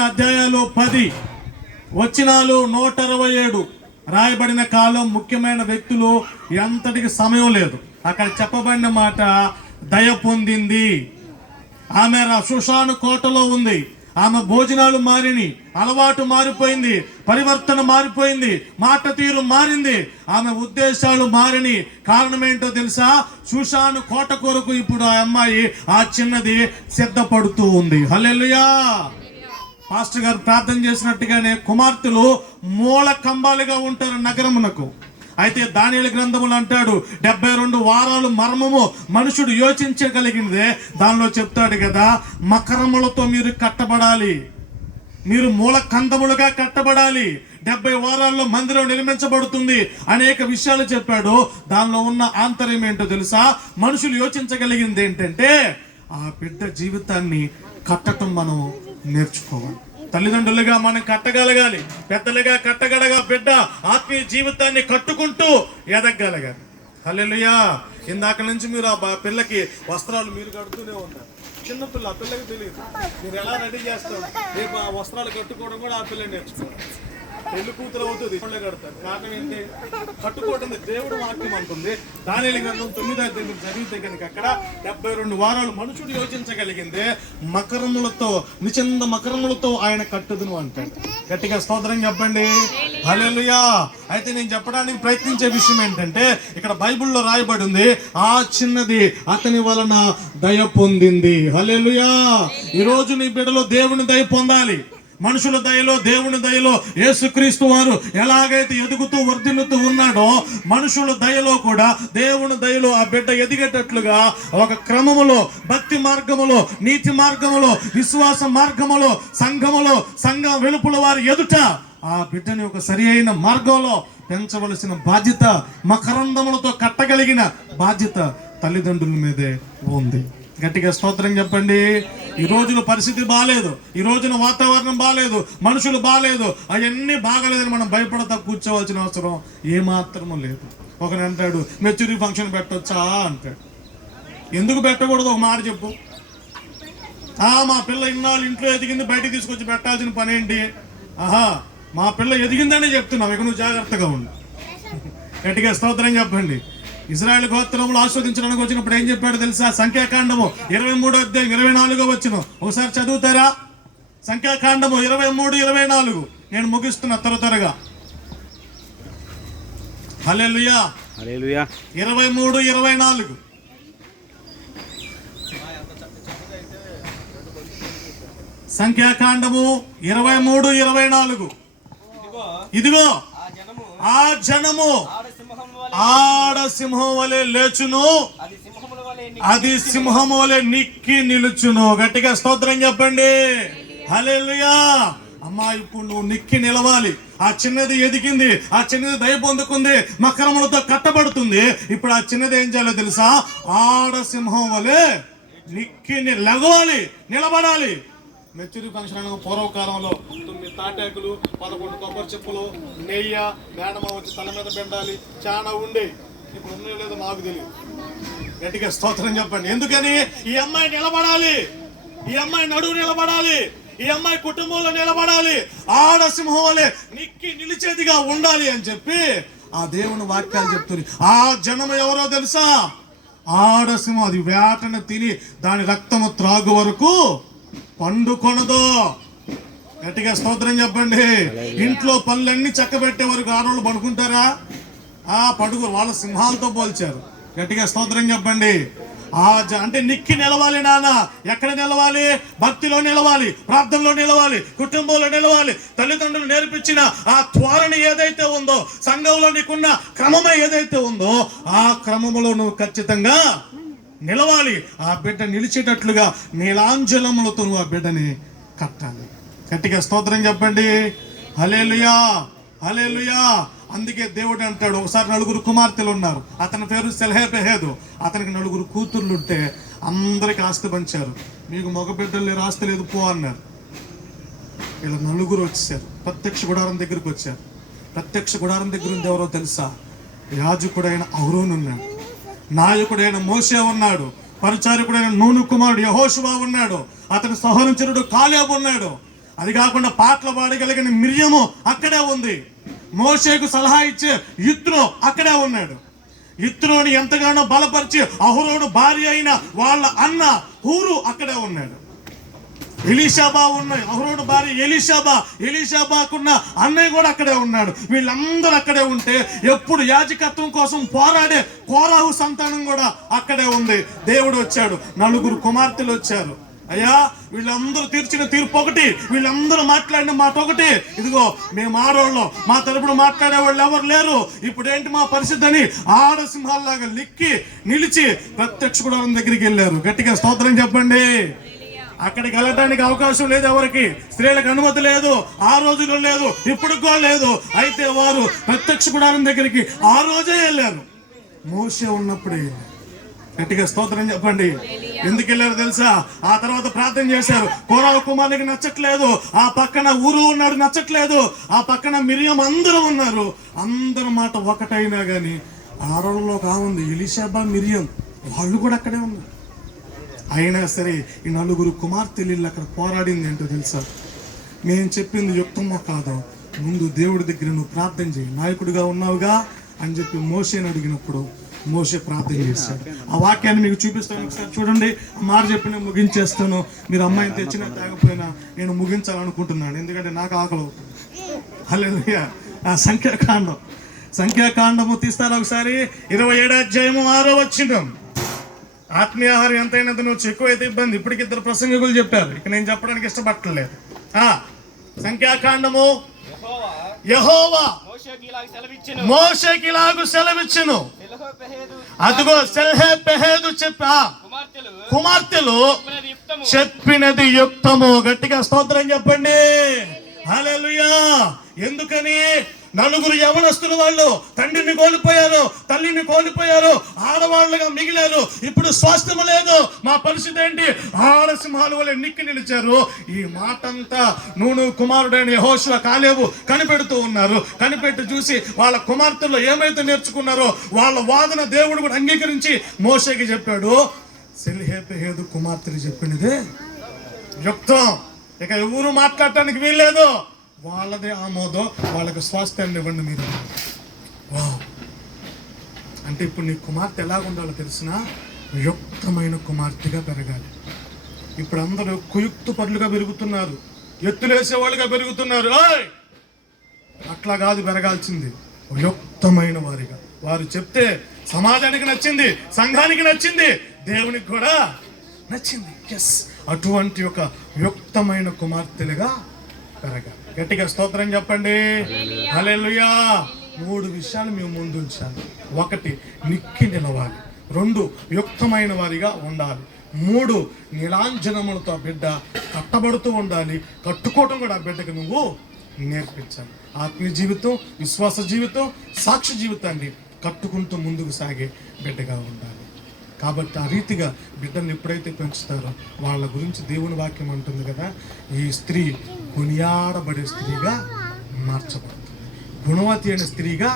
అధ్యాయాలు పది వచ్చినాలు నూట అరవై ఏడు రాయబడిన కాలం ముఖ్యమైన వ్యక్తులు ఎంతటికి సమయం లేదు. అక్కడ చెప్పబడిన మాట దయ పొందింది. ఆమె సుషాను కోటలో ఉంది. ఆమె భోజనాలు మారిని అలవాటు మారిపోయింది పరివర్తన మారిపోయింది మాట తీరు మారింది. ఆమె ఉద్దేశాలు మారిని. కారణం ఏంటో తెలుసా? సుషాను కోట కొరకు ఇప్పుడు ఆ అమ్మాయి ఆ చిన్నది సిద్ధపడుతూ ఉంది. హలెలుయా పాస్టర్ గారు ప్రార్థన చేసినట్టుగానే కుమార్తెలు మూల కంబాలుగా ఉంటారు నగరమునకు. అయితే దానిల గ్రంథములు అంటాడు డెబ్బై రెండు వారాలు మర్మము మనుషుడు యోచించగలిగినదే. దానిలో చెప్తాడు కదా మకరములతో మీరు కట్టబడాలి. మీరు మూల కందములుగా కట్టబడాలి. డెబ్బై వారాల్లో మందిరం నిర్మించబడుతుంది. అనేక విషయాలు చెప్పాడు. దానిలో ఉన్న ఆంతర్యం ఏంటో తెలుసా? మనుషులు యోచించగలిగింది ఏంటంటే ఆ బిడ్డ జీవితాన్ని కట్టటం మనం నేర్చుకోవాలి. తల్లిదండ్రులుగా మనం కట్టగలగాలి. పెద్దలుగా కట్టగలగా బిడ్డ ఆత్మీయ జీవితాన్ని కట్టుకుంటూ ఎదగలగాలి హల్లెలూయా. ఇందాక నుంచి మీరు ఆ బా- పిల్లకి వస్త్రాలు మీరు కడుతూనే ఉన్నారు. చిన్న పిల్ల ఆ పిల్లకి తెలియదు. మీరు ఎలా రెడీ చేస్తారు? రేపు ఆ వస్త్రాలు కట్టుకోవడం కూడా ఆ పిల్ల నేర్చుకోవాలి. పెళ్ళి కూతురు అవుతుంది కడతారు. కారణం ఏంటి? కట్టుకోవటం దేవుడు వాక్యం అంటుంది. దాని గ్రంథం తొమ్మిదో తేదీ చదివితే కనుక అక్కడ డెబ్బై రెండు వారాలు మనుషుడు యోచించగలిగింది మకరములతో నిచంద మకరములతో ఆయన కట్టుదును అంటాడు. గట్టిగా స్తోత్రం చెప్పండి. హల్లెలూయా. అయితే నేను చెప్పడానికి ప్రయత్నించే విషయం ఏంటంటే ఇక్కడ బైబిల్లో రాయబడి ఉంది ఆ చిన్నది అతని వలన దయ పొందింది. హల్లెలూయా. ఈ రోజు నీ బిడ్డలో దేవుని దయ పొందాలి. మనుషుల దయలో దేవుని దయలో యేసుక్రీస్తు వారు ఎలాగైతే ఎదుగుతూ వర్ధిల్లుతూ ఉన్నాడో మనుషుల దయలో కూడా దేవుని దయలో ఆ బిడ్డ ఎదిగేటట్లుగా ఒక క్రమములో భక్తి మార్గములో నీతి మార్గములో విశ్వాస మార్గములో సంఘములో సంఘం వెలుపుల వారి ఎదుట ఆ బిడ్డని ఒక సరి అయిన మార్గంలో పెంచవలసిన బాధ్యత మకరందములతో కట్టగలిగిన బాధ్యత తల్లిదండ్రుల మీదే ఉంది. గట్టిగా స్తోత్రం చెప్పండి. ఈ రోజున పరిస్థితి బాగాలేదు ఈ రోజున వాతావరణం బాగాలేదు మనుషులు బాగాలేదు అవన్నీ బాగాలేదని మనం భయపడతా కూర్చోవలసిన అవసరం ఏమాత్రము లేదు. ఒకరు అంటాడు మెచ్యూరిటీ ఫంక్షన్ పెట్టొచ్చా? అంటాడు. ఎందుకు పెట్టకూడదు? ఒక మాట చెప్పు. ఆ మా పిల్ల ఇన్నాళ్ళు ఇంట్లో ఎదిగింది బయటికి తీసుకొచ్చి పెట్టాల్సిన పని ఏంటి ఆహా మా పిల్ల ఎదిగిందని చెప్తున్నావు. ఇక నువ్వు జాగ్రత్తగా ఉండు. గట్టిగా స్తోత్రం చెప్పండి. ఇజ్రాయెల్ గోత్రములు ఆస్వాదించడానికి వచ్చినప్పుడు ఏం చెప్పాడు తెలుసా? సంఖ్యాకాండము. ఇరవై మూడో అధ్యాయం ఇరవై నాలుగో వచ్చిన ఒకసారి చదువుతారా? సంఖ్యాకాండము ఇరవై మూడు ఇరవై నాలుగు. నేను ముగిస్తున్నా త్వర త్వరగా. ఇరవై మూడు ఇరవై నాలుగు. సంఖ్యాకాండము ఇరవై మూడు ఇరవై నాలుగు. ఇదిగో. ఆ జనము ఆ జనము. ఆడ సింహం వలె లేచును. అది సింహం వలె నిక్కి నిలుచును. గట్టిగా స్తోత్రం చెప్పండి. హల్లెలూయా. అమ్మా ఇప్పుడు నువ్వు నిక్కి నిలవాలి. ఆ చిన్నది ఎదిగింది ఆ చిన్నది దయ పొందుకుంది మకరములతో కట్టబడుతుంది. ఇప్పుడు ఆ చిన్నది ఏం చేయాలో తెలుసా? ఆడ సింహం వలె నిక్కి లెగవాలి నిలబడాలి. మెచ్యూరి ఫంక్షన్ పూర్వకాలంలో తొమ్మిది తాటాకులు పదకొండు కొబ్బరి చెప్పులు నెయ్య మేడమ వచ్చి తల మీద పెండాలి చాలా ఉండే. ఇప్పుడు ఉన్నాయో లేదో మాకు తెలియదు. గట్టిగా స్తోత్రం చెప్పండి. ఎందుకని? ఈ అమ్మాయి నిలబడాలి. ఈ అమ్మాయి నడువు నిలబడాలి. ఈ అమ్మాయి కుటుంబంలో నిలబడాలి. ఆడసింహం వలె నిక్కి నిలిచేదిగా ఉండాలి అని చెప్పి ఆ దేవుని వాక్యాలు చెప్తుంది. ఆ జనం ఎవరో తెలుసా? ఆడసింహం. అది వేటను తిని దాని రక్తము త్రాగు వరకు పండుకొనదో గట్టిగా స్తోత్రం చెప్పండి. ఇంట్లో పనులన్నీ చక్కబెట్టే వరకు ఆడవాళ్ళు పడుకుంటారా? ఆ పడుకోరు వాళ్ళ సింహాలతో పోల్చారు. గట్టిగా స్తోత్రం చెప్పండి. ఆ జ- అంటే నిక్కి నిలవాలి నాన్న. ఎక్కడ నిలవాలి? భక్తిలో నిలవాలి ప్రార్థనలో నిలవాలి కుటుంబంలో నిలవాలి. తల్లిదండ్రులు నేర్పించిన ఆ త్వరణ ఏదైతే ఉందో సంఘంలో నీకున్న క్రమమే ఏదైతే ఉందో ఆ క్రమములో నువ్వు ఖచ్చితంగా నిలవాలి. ఆ బిడ్డ నిలిచేటట్లుగా నీలాంజలములతో నువ్వు ఆ బిడ్డని కట్టాలి. గట్టిగా స్తోత్రం చెప్పండి. హలేలుయా హలేలుయా అందుకే దేవుడు అంటాడు ఒకసారి నలుగురు కుమార్తెలు ఉన్నారు. అతని పేరు సెల్హేపెహేదు. అతనికి నలుగురు కూతుర్లు ఉంటే అందరికి ఆస్తి పంచారు. మీకు మగ బిడ్డలు లేరు ఆస్తి లేదు పో అన్నారు. వీళ్ళ నలుగురు వచ్చారు. ప్రత్యక్ష గుడారం దగ్గరికి వచ్చారు. ప్రత్యక్ష గుడారం దగ్గర ఉంది ఎవరో తెలుసా? యాజకుడైన అహరోన్ నాయకుడైన మోసే ఉన్నాడు పరిచారకుడైన నూను కుమారుడు యహోషువా ఉన్నాడు అతని సహోదరుడు కాలేబు ఉన్నాడు. అది కాకుండా పాటలు పాడగలిగిన మిరియము అక్కడే ఉంది. మోషేకు సలహా ఇచ్చే ఇత్రో అక్కడే ఉన్నాడు. ఇత్రోని ఎంతగానో బలపరిచి అహురోను భార్య అయిన వాళ్ళ అన్న హూరు అక్కడే ఉన్నాడు. ఎలీషాబా ఉన్నాయి. అహరోడు భార్య ఎలీషాబా. ఎలీషాబాకున్న అన్నయ్య కూడా అక్కడే ఉన్నాడు. వీళ్ళందరూ అక్కడే ఉంటే ఎప్పుడు యాజకత్వం కోసం పోరాడే కోరాహు సంతానం కూడా అక్కడే ఉంది. దేవుడు వచ్చాడు. నలుగురు కుమార్తెలు వచ్చారు. అయ్యా వీళ్ళందరూ తీర్చిన తీర్పు ఒకటి. వీళ్ళందరూ మాట్లాడిన మాట ఒకటి. ఇదిగో మేము ఆడవాళ్ళం. మా తరపున మాట్లాడే వాళ్ళు ఎవరు లేరు. ఇప్పుడు ఏంటి మా పరిస్థితి అని ఆడసింహాల్లాగా లిక్కి నిలిచి ప్రత్యక్ష గుడారం దగ్గరికి వెళ్ళారు. గట్టిగా స్తోత్రం చెప్పండి. అక్కడికి వెళ్ళడానికి అవకాశం లేదు ఎవరికి. స్త్రీలకు అనుమతి లేదు ఆ రోజులో లేదు ఇప్పుడు కూడా లేదు. అయితే వారు ప్రత్యక్ష గుడారం దగ్గరికి ఆ రోజే వెళ్ళారు. మోసే ఉన్నప్పుడే వెళ్ళారు. గట్టిగా స్తోత్రం చెప్పండి. ఎందుకు వెళ్ళారు తెలుసా? ఆ తర్వాత ప్రార్థన చేశారు. కోరాల కుమారునికి నచ్చట్లేదు. ఆ పక్కన ఊరు ఉన్నాడు నచ్చట్లేదు. ఆ పక్కన మిరియం అందరూ ఉన్నారు. అందరి మాట ఒకటైనా కానీ ఆ రోజుల్లో కావుంది ఎలిషాబా మిరియం. వాళ్ళు కూడా అక్కడే ఉన్నారు. అయినా సరే ఈ నలుగురు కుమార్తెలు అక్కడ పోరాడింది ఏంటో తెలుసా? మేము చెప్పింది యుక్తమో కాదు? ముందు దేవుడి దగ్గర నువ్వు ప్రార్థన చేయి. నాయకుడిగా ఉన్నావుగా అని చెప్పి మోసేని అడిగినప్పుడు మోసే ప్రార్థన చేశాడు. ఆ వాక్యాన్ని మీకు చూపిస్తాను ఒకసారి చూడండి. ఆ మాట చెప్పి నేను ముగించేస్తాను. మీరు అమ్మాయిని తెచ్చినా తాగపోయినా నేను ముగించాలనుకుంటున్నాను. ఎందుకంటే నాకు ఆకలి అవుతుంది. ఆ సంఖ్యాకాండం. సంఖ్యాకాండము తీస్తారా ఒకసారి? ఇరవై ఏడు అధ్యాయము ఆరో వచ్చిండం ఆత్మీయాహారం ఎంతైనంత నువ్వు ఎక్కువైతే ఇబ్బంది? ఇప్పటికి ఇద్దరు ప్రసంగికులు చెప్పారు. ఇక నేను చెప్పడానికి ఇష్టపడలేదు ఆ సంఖ్యాకాండము. యహోవా. మోషేకి ఇలాగ ఇలాగు సెలవిచ్చును. అదిగో సెల్హే పెహేదు చెప్పా కుమార్తెలు చెప్పినది యుక్తము. గట్టిగా స్తోత్రం చెప్పండి. హలో ఎందుకని? నలుగురు యవనస్తులు వాళ్ళు తండ్రిని కోల్పోయారు తల్లిని కోల్పోయారు ఆడవాళ్ళుగా మిగిలారు. ఇప్పుడు స్వాస్థ్యం లేదు. మా పరిస్థితి ఏంటి? ఆడసింహాలు వల్ల నిక్కి నిలిచారు. ఈ మాటంతా నూను కుమారుడైన యెహోషువ కాలేవు కనిపెడుతూ ఉన్నారు. కనిపెట్టి చూసి వాళ్ళ కుమార్తెల్లో ఏమైతే నేర్చుకున్నారో వాళ్ళ వాదన దేవుడు కూడా అంగీకరించి మోసేకి చెప్పాడు. సెల్హేపేహేదు కుమార్తెలు చెప్పినదే యుక్తం. ఇక ఎవరు మాట్లాడటానికి వీల్లేదు. వాళ్ళదే ఆమోదం వాళ్ళకి స్వాస్థ్యాన్ని ఇవ్వండి మీరు. వావ్. అంటే ఇప్పుడు నీ కుమార్తె ఎలా ఉండాలో తెలిసిన యుక్తమైన కుమార్తెగా పెరగాలి. ఇప్పుడు అందరూ కుయుక్తు పరులుగా పెరుగుతున్నారు. ఎత్తులేసే వాళ్ళుగా పెరుగుతున్నారు అట్లా కాదు పెరగాల్సింది. యుక్తమైన వారిగా. వారు చెప్తే సమాజానికి నచ్చింది సంఘానికి నచ్చింది దేవునికి కూడా నచ్చింది. ఎస్ అటువంటి ఒక యుక్తమైన కుమార్తెలుగా పెరగాలి గట్టిగా స్తోత్రం చెప్పండి. హలెలుయా మూడు విషయాలు మేము ముందు ఉంచాను ఒకటి నిక్కి నిలవాలి. రెండు యుక్తమైన వారిగా ఉండాలి. మూడు నీలాంజనములతో ఆ బిడ్డ కట్టబడుతూ ఉండాలి. కట్టుకోవటం కూడా ఆ బిడ్డకు నువ్వు నేర్పించాలి. ఆత్మీయ జీవితం విశ్వాస జీవితం సాక్షి జీవితాన్ని కట్టుకుంటూ ముందుకు సాగే బిడ్డగా ఉండాలి. కాబట్టి ఆ రీతిగా బిడ్డల్ని ఎప్పుడైతే పెంచుతారో వాళ్ళ గురించి దేవుని వాక్యం అంటుంది కదా ఈ స్త్రీ కొనియాడబడే స్త్రీగా మార్చబడుతుంది. గుణవతి అయిన స్త్రీగా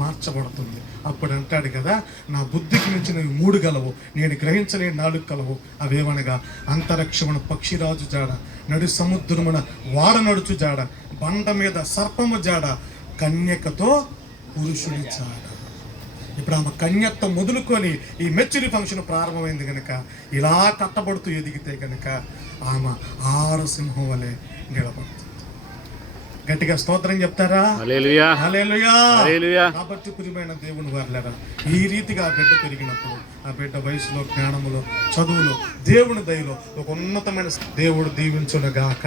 మార్చబడుతుంది. అప్పుడు అంటాడు కదా నా బుద్ధికి మించినవి మూడు గలవు నేను గ్రహించలేని నాలుగు కలవు. అవేమనగా అంతరిక్షమున పక్షిరాజు జాడ నడు సముద్రమున వాడ నడుచు జాడ బండ మీద సర్పము జాడ కన్యకతో పురుషుడి జాడ. ఇప్పుడు ఆమె కన్యత్వం మొదలుకొని ఈ మెచ్యూరి ఫంక్షన్ ప్రారంభమైంది కనుక ఇలా కట్టబడుతూ ఎదిగితే కనుక ఆమె ఆరు సింహం వలె నిలబడుతుంది. గట్టిగా స్తోత్రం చెప్తారా. కాబట్టి ప్రియమైన దేవుని వారులరా ఈ రీతిగా ఆ బిడ్డ పెరిగినప్పుడు ఆ బిడ్డ వయసులో జ్ఞానములో చదువులో దేవుని దయలో ఒక ఉన్నతమైన దేవుడు దీవించునగాక.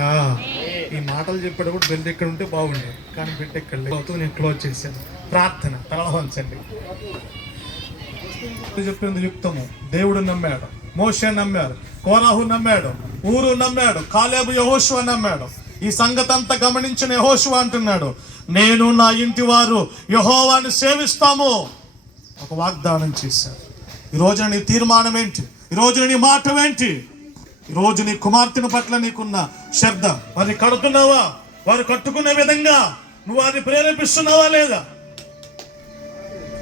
ఈ మాటలు చెప్పేటప్పుడు బిడ్డ ఎక్కడ ఉంటే బాగుండేది కానీ బిడ్డ ఎక్కడ లేదు నేను క్లోజ్ చేశాను. ప్రార్థన తల వంచండి చెప్పింది యుక్తము. దేవుడు నమ్మాడు. మోషే నమ్మాడు. కోరాహు నమ్మాడు. ఊరు నమ్మాడు. కాలేబు యహోషువ నమ్మాడు. ఈ సంగతంతా గమనించిన యహోషువ అంటున్నాడు నేను నా ఇంటి వారు యహోవాని సేవిస్తాము. ఒక వాగ్దానం చేశారు ఈరోజు నీ తీర్మానం ఏంటి? ఈ నీ మాట ఏంటి? ఈరోజు నీ కుమార్తెను పట్ల నీకున్న శ్రద్ధ వారిని కడుతున్నావా? వారు కట్టుకునే విధంగా నువ్వు వారిని ప్రేరేపిస్తున్నావా లేదా?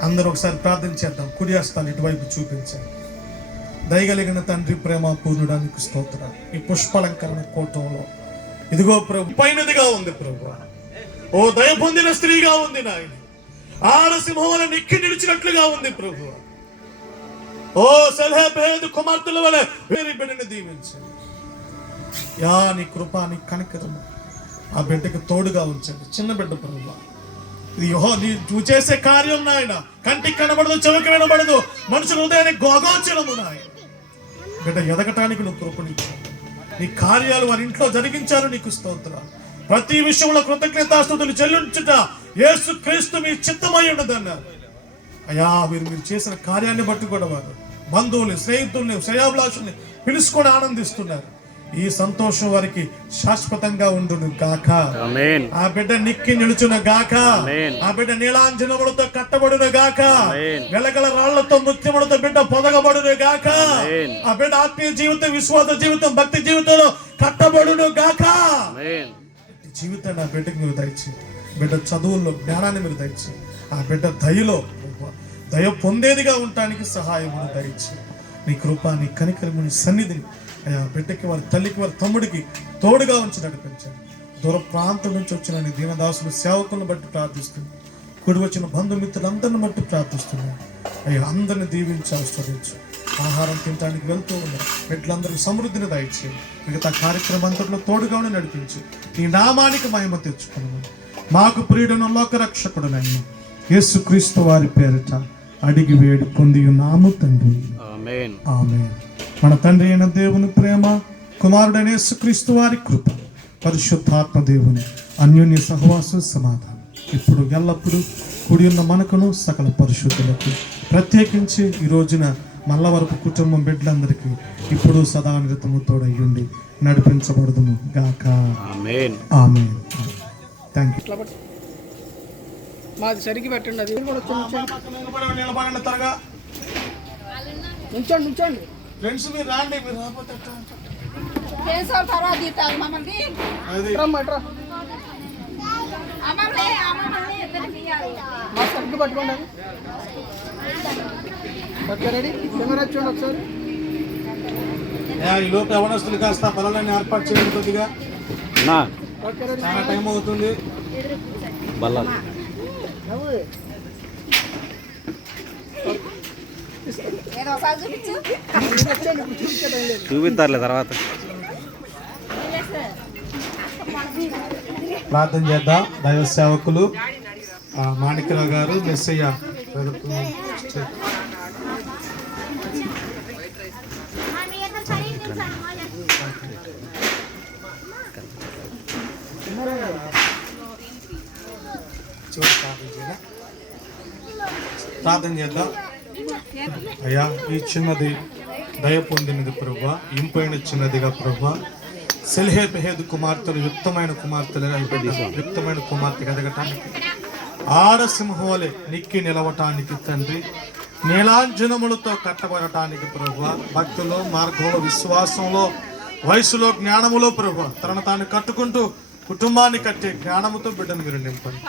అందరూ ఒకసారి ప్రార్థన చేద్దాం. కుడియాస్తాను ఇటువైపు చూపించండి. దయగలిగిన తండ్రి ప్రేమ పూర్ణుడానికి స్తోత్ర ఈ పుష్పలంకరణ కోటంలో ఇదిగో ప్రభు పైనదిగా ఉంది ప్రభు. ఓ దయ పొందిన స్త్రీగా ఉంది నాయన. ఆడసింహం నిక్కి నిలిచినట్లుగా ఉంది ప్రభు. ఓ సలహా భేద కుమార్తెల వలె వేరే బిడ్డని దీవించండి యా నీ కృప నీ కనికరము ఆ బిడ్డకి తోడుగా ఉంచండి. చిన్న బిడ్డ ప్రభు. ఇది యోహో నీ నువ్వు చేసే కార్యం నాయన. కంటికి కనబడదు చెవికి వినబడదు. మనుషుల హృదయానికి గోగోచరము నాయన. బిడ్డ ఎదగటానికి నువ్వు కృపణించావు నీ కార్యాలు వారి ఇంట్లో జరిగించారు నీకు స్తోత్ర. ప్రతి విషయంలో కృతజ్ఞతాస్తుతులు చెల్లించుట యేసు క్రీస్తు మీ చిత్తమై ఉండదన్నారు అయ్యా మీరు మీరు చేసిన కార్యాన్ని బట్టి కూడా వారు బంధువుల్ని స్నేహితుల్ని శ్రేయాభిలాషుల్ని పిలుచుకొని ఆనందిస్తున్నారు. ఈ సంతోషం వారికి శాశ్వతంగా ఉండును గాక. ఆ బిడ్డ నిక్కి నిలుచున గాక. ఆ బిడ్డ నీలాంజనములతో కట్టబడును గాక. వెలగల రాళ్ళతో నృత్యములతో బిడ్డ పొదగబడును గాక. ఆ బిడ్డ ఆత్మీయ జీవితం విశ్వాస జీవితం భక్తి జీవితంలో కట్టబడును గాక. జీవితాన్ని ఆ బిడ్డకి మీరు దయచి. బిడ్డ చదువుల్లో జ్ఞానాన్ని మీరు దయచి. ఆ బిడ్డ దయలో దయ పొందేదిగా ఉండటానికి సహాయం దయచి. నీ కృప నీ కనికరము నీ సన్నిధిని అయ్యా బిడ్డకి వారి తల్లికి వారి తమ్ముడికి తోడుగా ఉంచి నడిపించండి. దూర ప్రాంతం నుంచి వచ్చిన నీ దీనదాసులు సేవకులను బట్టి ప్రార్థిస్తుంది. కుడి వచ్చిన బంధుమిత్రులందరిని బట్టి ప్రార్థిస్తున్నాను అయ్యా అందరిని దీవించి ఆస్వాదించు ఆహారం తినడానికి వెళ్తూ ఉన్నారు బిడ్డలందరికీ సమృద్ధిని దయచేయండి మిగతా కార్యక్రమం అంతట్లో తోడుగా ఉండి నడిపించి. నీ నామానికి మహిమ తెచ్చుకున్నాను మాకు ప్రియుడును లోక రక్షకుడునైనా యేసుక్రీస్తు వారి పేరిట అడిగి వేడి పొంది ఉన్నాము తండ్రి. ఆమేన్. ఆమె మన తండ్రి అయిన దేవుని ప్రేమ కుమారుడైన యేసుక్రీస్తు వారి కృప పరిశుద్ధాత్మ దేవుని అన్యోన్య సహవాసం సమాధానం. ఇప్పుడు ఎల్లప్పుడూ కూడి ఉన్న మనకును సకల పరిశుద్ధులకు ప్రత్యేకించి ఈ రోజున మల్లవరపు కుటుంబం బిడ్డలందరికీ ఇప్పుడు సదా నిరతము తోడయ్యుండి నడిపించబడదుము గాక. ఆమేన్. ఆమె థ్యాంక్ యూ. మాది సరిగి పెట్టండి అది. నిలబడండి త్వరగా. నుంచోండి నుంచోండి ఫ్రెండ్స్ మీరు రాండి మీరు రాకపోతే? కేసీఆర్ తర్వాత తీస్తారు మమ్మల్ని? మా పట్టుకోండి. కెమెరా చూడండి ఒకసారి. ఈ లోపు యవనస్తులు కాస్త పనులన్నీ ఏర్పాటు చేయండి కొద్దిగా చాలా టైం అవుతుంది. బల్ల ఏదో ఒకసారి చూపించు వచ్చేయండి ఇప్పుడు చూపించే టైం లేదు చూపిస్తారులే తర్వాత. ప్రార్థన చేద్దాం. దైవ సేవకులు మాణిక్యరావు గారు మెస్సయ్య? ప్రార్థన చేద్దాం. అయ్యా ఈ చిన్నది దయ పొందినది ప్రభా ఇంపైన చిన్నదిగా ప్రభా. సెల్హే బెహేద్ కుమార్తెలు యుక్తమైన కుమార్తెలు యుక్తమైన కుమార్తె ఎదగటానికి. ఆడసింహం నిక్కి నిలవటానికి తండ్రి. నీలాంజనములతో కట్టబడటానికి ప్రభు. భక్తిలో మార్గంలో విశ్వాసంలో వయసులో జ్ఞానములో ప్రభు. తనను తాను కట్టుకుంటూ కుటుంబాన్ని కట్టే జ్ఞానముతో బిడ్డను మీరు నింపండి.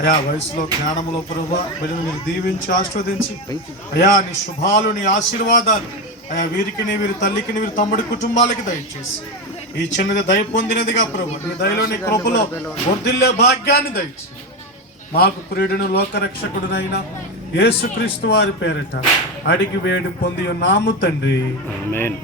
అయా వయసులో జ్ఞానములో ప్రభు బిడ్డను మీరు దీవించి ఆస్వాదించి అయా నీ శుభాలు నీ ఆశీర్వాదాలు. అయా వీరికి వీరి తల్లికి వీరి తమ్ముడి కుటుంబాలకి దయచేసి. ఈ చిన్నది దయ పొందినదిగా ప్రభు నీ దయలో నీ కృపలో వర్ధిల్లే భాగ్యాన్ని దయచేసి మాకు ప్రియుడును లోకరక్షకుడునైన యేసుక్రీస్తు వారి పేరిట అడిగి వేడి పొంది ఉన్నాము తండ్రి ఆమేన్.